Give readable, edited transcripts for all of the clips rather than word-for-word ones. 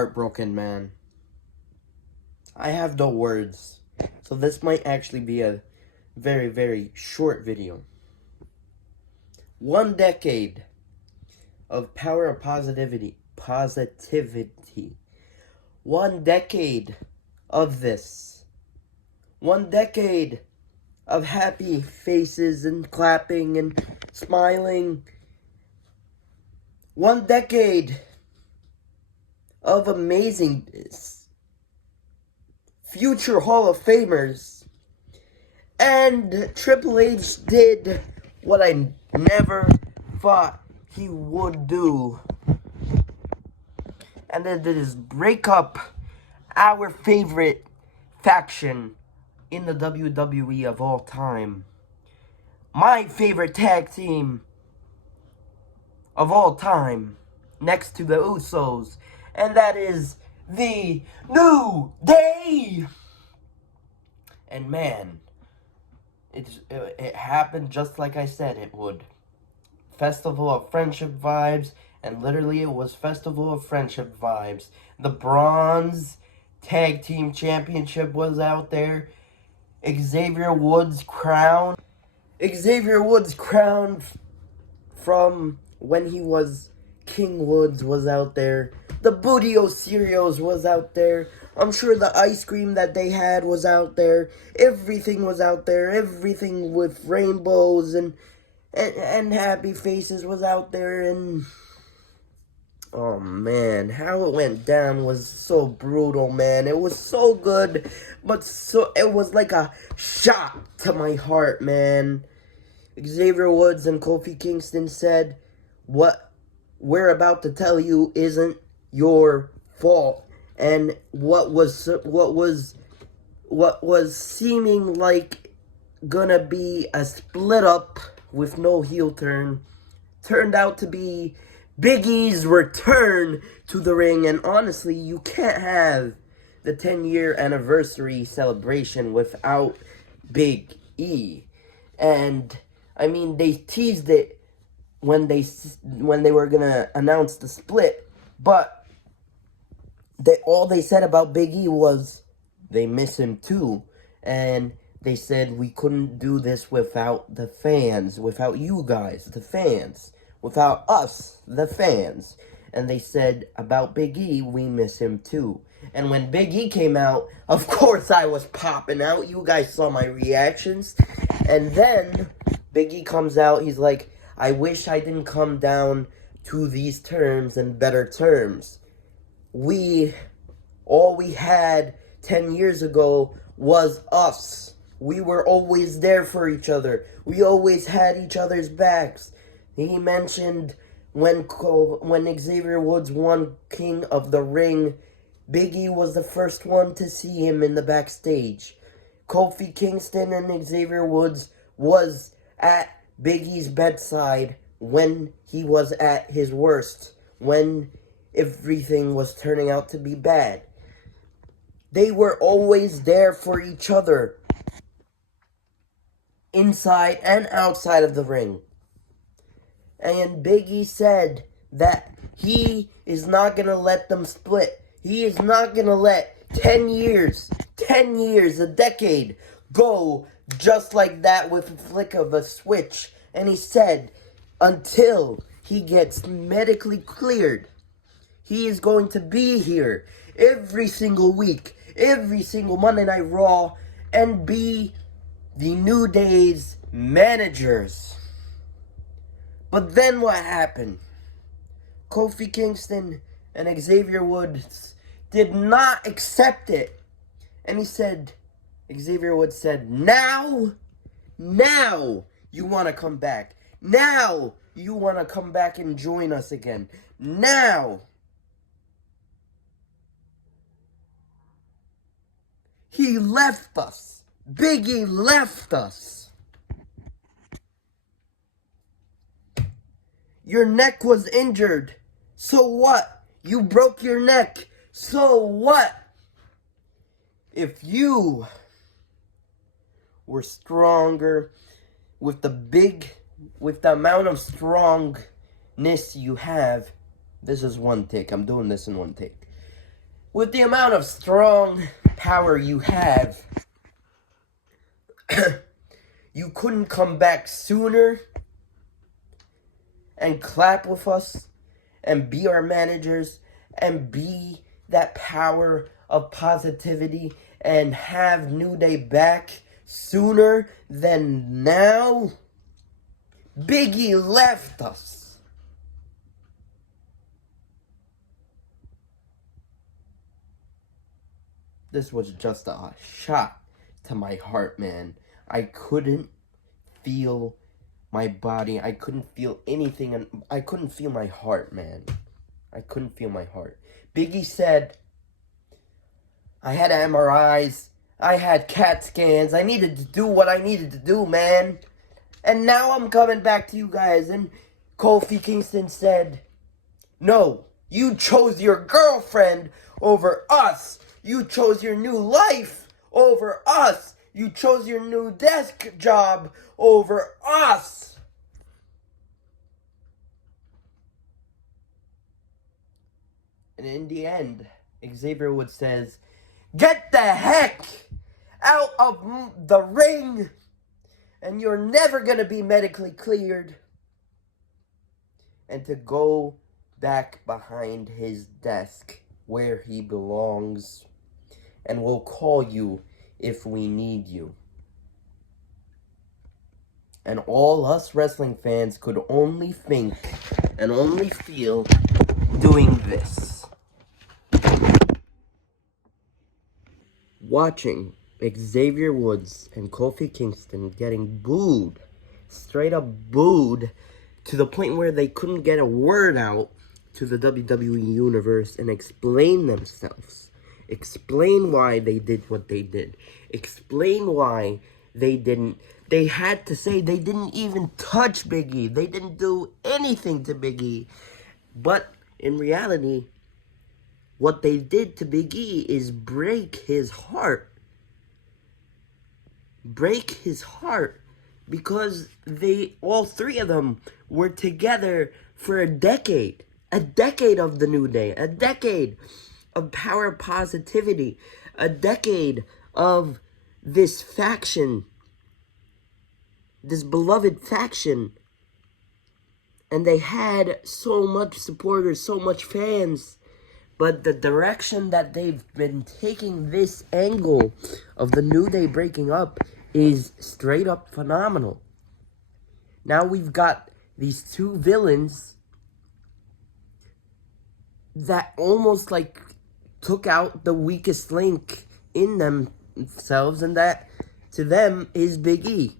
heartbroken, man. I have no words. So this might actually be a very, very short video. 1 decade of power of positivity. 1 decade of this. 1 decade of happy faces and clapping and smiling. 1 decade of amazingness. Future Hall of Famers. And Triple H did what I never thought he would do. And it is Breakup, our favorite faction in the WWE of all time. My favorite tag team of all time, next to the Usos. And that is the New Day. And man, it happened just like I said it would. Festival of Friendship vibes, and literally it was Festival of Friendship vibes. The Bronze Tag Team Championship was out there. Xavier Woods' crown from when he was King Woods was out there. The Booty-O Cereals was out there. I'm sure the ice cream that they had was out there. Everything was out there. Everything with rainbows and happy faces was out there. And oh man, how it went down was so brutal, man. It was so good, but it was like a shot to my heart, man. Xavier Woods and Kofi Kingston said, "What we're about to tell you isn't your fault." And what was seeming like gonna be a split up with no heel turn turned out to be Big E's return to the ring. And honestly, you can't have the 10-year anniversary celebration without Big E. And I mean, they teased it when they were gonna announce the split, but all they said about Big E was they miss him too. And they said we couldn't do this without the fans, without you guys, the fans, without us, the fans. And they said about Big E, we miss him too. And when Big E came out, of course I was popping out. You guys saw my reactions. And then Big E comes out, he's like, I wish I didn't come down to these terms and better terms. All we had 10 years ago was us. We were always there for each other. We always had each other's backs. He mentioned when Xavier Woods won King of the Ring, Big E was the first one to see him in the backstage. Kofi Kingston and Xavier Woods was at Big E's bedside when he was at his worst, when everything was turning out to be bad. They were always there for each other, inside and outside of the ring. And Big E said that he is not going to let them split. He is not going to let 10 years, a decade, go just like that with a flick of a switch. And he said, until he gets medically cleared, he is going to be here every single week, every single Monday Night Raw, and be the New Day's managers. But then what happened? Kofi Kingston and Xavier Woods did not accept it. And he said, Xavier Woods said, now you want to come back. Now you want to come back and join us again. Now. He left us. Big E left us. Your neck was injured. So what? You broke your neck. So what? If you were stronger with the amount of strongness you have, this is one take. I'm doing this in one take. With the amount of strong power you have, you couldn't come back sooner and clap with us and be our managers and be that power of positivity and have New Day back sooner than now. Biggie left us. This was just a shot to my heart, man. I couldn't feel my body. I couldn't feel anything. And I couldn't feel my heart, man. I couldn't feel my heart. Biggie said, I had MRIs. I had CAT scans. I needed to do what I needed to do, man. And now I'm coming back to you guys. And Kofi Kingston said, no, you chose your girlfriend over us. You chose your new life over us. You chose your new desk job over us. And in the end, Xavier Woods says, get the heck out of the ring. And you're never going to be medically cleared. And to go back behind his desk where he belongs. And we'll call you if we need you. And all us wrestling fans could only think and only feel doing this. Watching Xavier Woods and Kofi Kingston getting booed, straight up booed, to the point where they couldn't get a word out to the WWE Universe and explain themselves. Explain why they did what they did. Explain why they didn't. They had to say they didn't even touch Big E. They didn't do anything to Big E. But in reality, what they did to Big E is break his heart. Break his heart. Because all three of them were together for a decade. A decade of the New Day. A decade of power positivity. A decade of this faction. This beloved faction. And they had so much supporters, so much fans. But the direction that they've been taking this angle of the New Day breaking up is straight up phenomenal. Now we've got these two villains that almost like took out the weakest link in themselves, and that to them is Big E.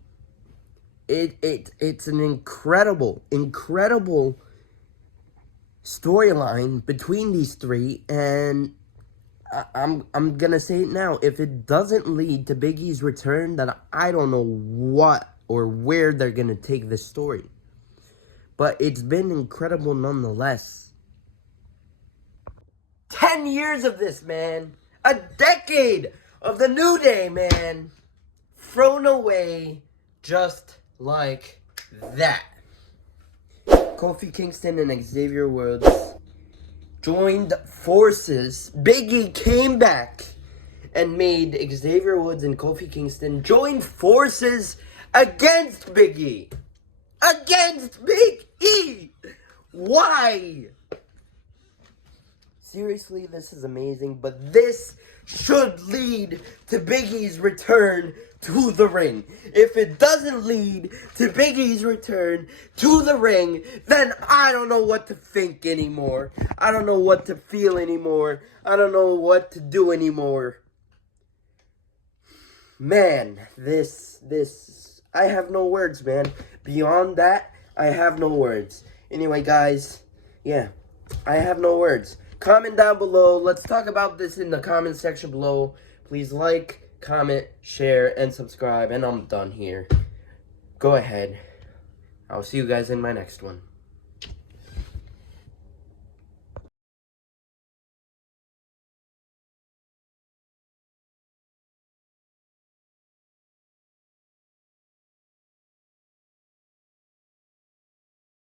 It's an incredible storyline between these three, and I'm gonna say it now. If it doesn't lead to Big E's return, then I don't know what or where they're gonna take this story. But it's been incredible nonetheless. 10 years of this, man. A decade of the New Day, man. Thrown away just like that. Kofi Kingston and Xavier Woods joined forces. Big E came back and made Xavier Woods and Kofi Kingston join forces against Big E. Against Big E! Why? Seriously, this is amazing, but this should lead to Big E's return to the ring. If it doesn't lead to Big E's return to the ring, then I don't know what to think anymore. I don't know what to feel anymore. I don't know what to do anymore. Man, I have no words, man. Beyond that, I have no words. Anyway, guys, yeah, I have no words. Comment down below. Let's talk about this in the comment section below. Please like, comment, share, and subscribe. And I'm done here. Go ahead. I'll see you guys in my next one.